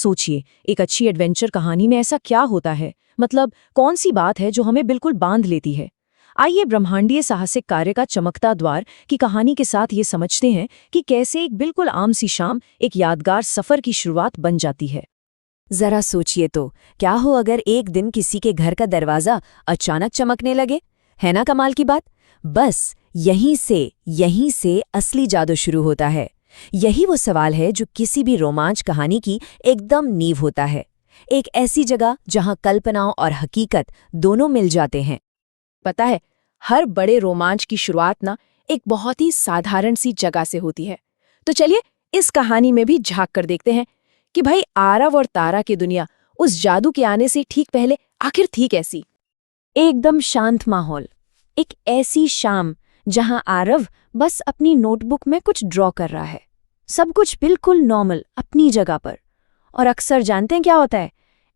सोचिए, एक अच्छी एडवेंचर कहानी में ऐसा क्या होता है, मतलब कौन सी बात है जो हमें बिल्कुल बांध लेती है। आइए ब्रह्मांडीय साहसिक कार्य का चमकता द्वार की कहानी के साथ ये समझते हैं कि कैसे एक बिल्कुल आम सी शाम एक यादगार सफर की शुरुआत बन जाती है। जरा सोचिए तो, क्या हो अगर एक दिन किसी के घर का दरवाजा अचानक चमकने लगे। है ना कमाल की बात। बस यहीं से असली जादू शुरू होता है। यही वो सवाल है जो किसी भी रोमांच कहानी की एकदम नींव होता है। एक ऐसी जगह जहां कल्पना और हकीकत दोनों मिल जाते हैं। पता है, हर बड़े रोमांच की शुरुआत ना एक बहुत ही साधारण सी जगह से होती है। तो चलिए इस कहानी में भी झांक कर देखते हैं कि भाई आरव और तारा की दुनिया उस जादू के आने से ठीक पहले आखिर थी कैसी। एकदम शांत माहौल। एक ऐसी शाम जहां आरव बस अपनी नोटबुक में कुछ ड्रॉ कर रहा है। सब कुछ बिल्कुल नॉर्मल अपनी जगह पर। और अक्सर जानते हैं क्या होता है,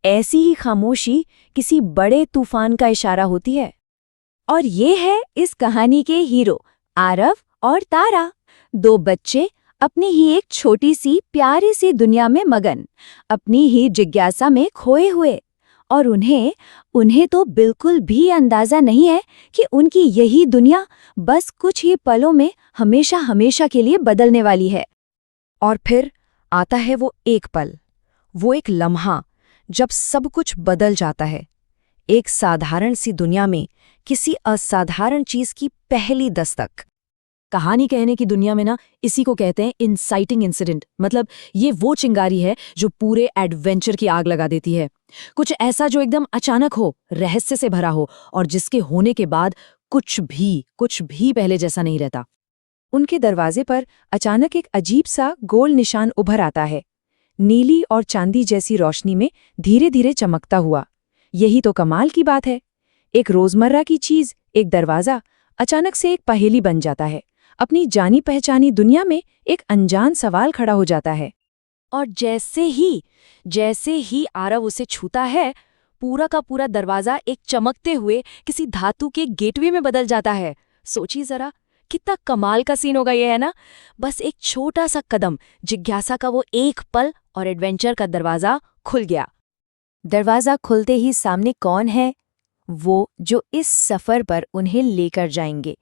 ऐसी ही खामोशी किसी बड़े तूफान का इशारा होती है। और ये है इस कहानी के हीरो, आरव और तारा। दो बच्चे अपनी ही एक छोटी सी प्यारी सी दुनिया में मगन, अपनी ही जिज्ञासा में खोए हुए। और उन्हें उन्हें तो बिल्कुल भी अंदाजा नहीं है कि उनकी यही दुनिया बस कुछ ही पलों में हमेशा हमेशा के लिए बदलने वाली है। और फिर आता है वो एक पल, वो एक लम्हा जब सब कुछ बदल जाता है। एक साधारण सी दुनिया में किसी असाधारण चीज की पहली दस्तक। कहानी कहने की दुनिया में ना इसी को कहते हैं इंसाइटिंग इंसिडेंट। मतलब ये वो चिंगारी है जो पूरे एडवेंचर की आग लगा देती है। कुछ ऐसा जो एकदम अचानक हो, रहस्य से भरा हो और जिसके होने के बाद कुछ भी पहले जैसा नहीं रहता। उनके दरवाजे पर अचानक एक अजीब सा गोल निशान उभर आता है, नीली और चांदी जैसी रोशनी में धीरे धीरे चमकता हुआ। यही तो कमाल की बात है। एक रोजमर्रा की चीज, एक दरवाजा, अचानक से एक पहेली बन जाता है। अपनी जानी पहचानी दुनिया में एक अनजान सवाल खड़ा हो जाता है। और जैसे ही आरव उसे छूता है, पूरा का पूरा दरवाजा एक चमकते हुए किसी धातु के गेटवे में बदल जाता है। सोचिए जरा, कितना कमाल का सीन होगा ये, है ना। बस एक छोटा सा कदम, जिज्ञासा का वो एक पल, और एडवेंचर का दरवाजा खुल गया। दरवाजा खुलते ही सामने कौन है? वो जो इस सफर पर उन्हें लेकर जाएंगे।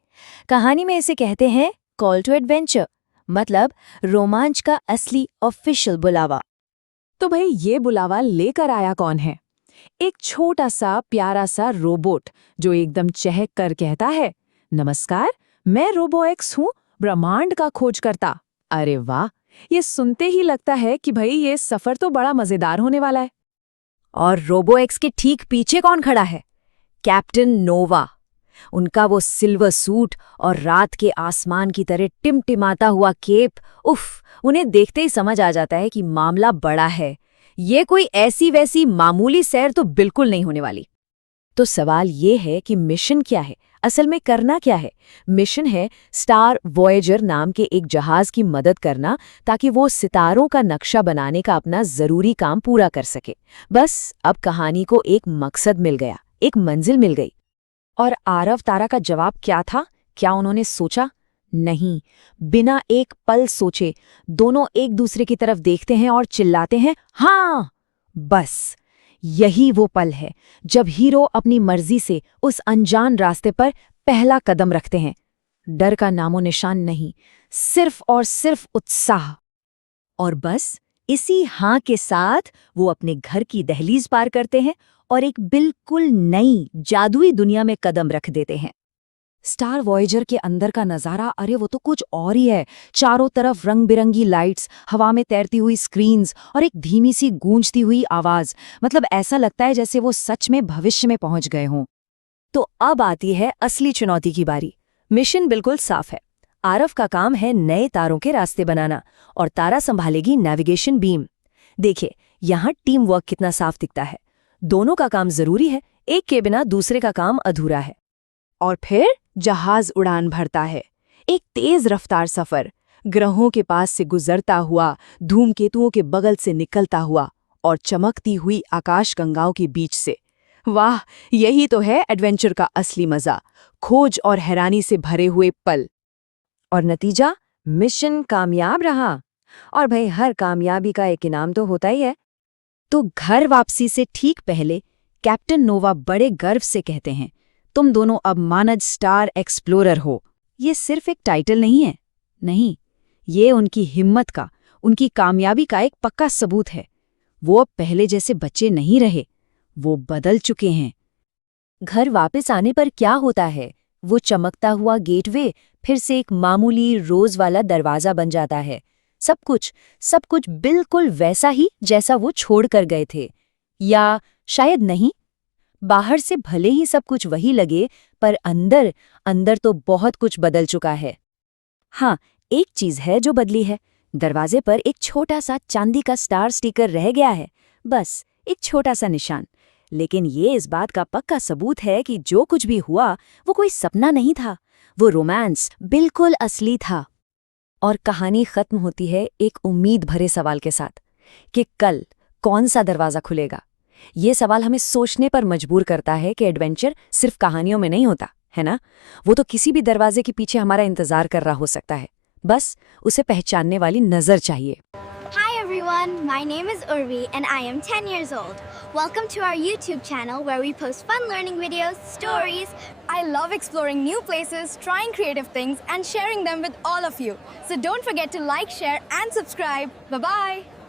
कहानी में इसे कहते हैं कॉल टू एडवेंचर, मतलब रोमांच का असली ऑफिशियल बुलावा। तो भाई ये बुलावा लेकर आया कौन है? एक छोटा सा प्यारा सा रोबोट जो एकदम चहक कर कहता है, नमस्कार, मैं रोबो एक्स हूँ, ब्रह्मांड का खोजकर्ता। अरे वाह, ये सुनते ही लगता है कि भाई ये सफर तो बड़ा मजेदार होने वाला है। और रोबो एक्स के ठीक पीछे कौन खड़ा है? कैप्टन नोवा। उनका वो सिल्वर सूट और रात के आसमान की तरह टिमटिमाता हुआ केप, उफ, उन्हें देखते ही समझ आ जाता है कि मामला बड़ा है। ये कोई ऐसी वैसी मामूली सैर तो बिल्कुल नहीं होने वाली। तो सवाल ये है कि मिशन क्या है, असल में करना क्या है? मिशन है स्टार वॉयेजर नाम के एक जहाज की मदद करना, ताकि वो सितारों का नक्शा बनाने का अपना जरूरी काम पूरा कर सके। बस अब कहानी को एक मकसद मिल गया, एक मंजिल मिल गई। और आरव तारा का जवाब क्या था? क्या उन्होंने सोचा? नहीं, बिना एक पल सोचे दोनों एक दूसरे की तरफ देखते हैं और चिल्लाते हैं, हाँ। बस यही वो पल है जब हीरो अपनी मर्जी से उस अनजान रास्ते पर पहला कदम रखते हैं। डर का नामो निशान नहीं, सिर्फ और सिर्फ उत्साह। और बस इसी हाँ के साथ वो अपने घर की दहलीज पार करते हैं और एक बिल्कुल नई जादुई दुनिया में कदम रख देते हैं। स्टार वॉयेजर के अंदर का नजारा, अरे वो तो कुछ और ही है। चारों तरफ रंग बिरंगी लाइट्स, हवा में तैरती हुई स्क्रीन्स और एक धीमी सी गूंजती हुई आवाज। मतलब ऐसा लगता है जैसे वो सच में भविष्य में पहुंच गए हों। तो अब आती है असली चुनौती की बारी। मिशन बिल्कुल साफ है। आरव का काम है नए तारों के रास्ते बनाना और तारा संभालेगी नेविगेशन बीम। देखिए, यहाँ टीम वर्क कितना साफ दिखता है। दोनों का काम जरूरी है, एक के बिना दूसरे का काम अधूरा है। और फिर जहाज उड़ान भरता है। एक तेज रफ्तार सफर, ग्रहों के पास से गुजरता हुआ, धूमकेतुओं के बगल से निकलता हुआ और चमकती हुई आकाशगंगाओं के बीच से। वाह, यही तो है एडवेंचर का असली मजा, खोज और हैरानी से भरे हुए पल। और नतीजा, मिशन कामयाब रहा। और भाई हर कामयाबी का एक इनाम तो होता ही है। तो घर वापसी से ठीक पहले कैप्टन नोवा बड़े गर्व से कहते हैं, तुम दोनों अब मानद स्टार एक्सप्लोरर हो। ये सिर्फ एक टाइटल नहीं है, नहीं, ये उनकी हिम्मत का, उनकी कामयाबी का एक पक्का सबूत है। वो अब पहले जैसे बच्चे नहीं रहे, वो बदल चुके हैं। घर वापस आने पर क्या होता है? वो चमकता हुआ गेटवे फिर से एक मामूली रोज वाला दरवाजा बन जाता है। सब कुछ बिल्कुल वैसा ही जैसा वो छोड़ कर गए थे। या शायद नहीं, बाहर से भले ही सब कुछ वही लगे, पर अंदर तो बहुत कुछ बदल चुका है। हाँ, एक चीज है जो बदली है। दरवाजे पर एक छोटा सा चांदी का स्टार स्टिकर रह गया है, बस एक छोटा सा निशान। लेकिन ये इस बात का पक्का सबूत है कि जो कुछ भी हुआ वो कोई सपना नहीं था, वो रोमांस बिल्कुल असली था। और कहानी खत्म होती है एक उम्मीद भरे सवाल के साथ कि कल कौन सा दरवाजा खुलेगा। ये सवाल हमें सोचने पर मजबूर करता है कि एडवेंचर सिर्फ कहानियों में नहीं होता, है ना? वो तो किसी भी दरवाजे के पीछे हमारा इंतजार कर रहा हो सकता है, बस उसे पहचानने वाली नजर चाहिए। Hi everyone, my name is Urvi and I am 10 years old. Welcome to our YouTube channel where we post fun learning videos, stories. I love exploring new places, trying creative things, and sharing them with all of you. So don't forget to like, share, and subscribe. Bye bye.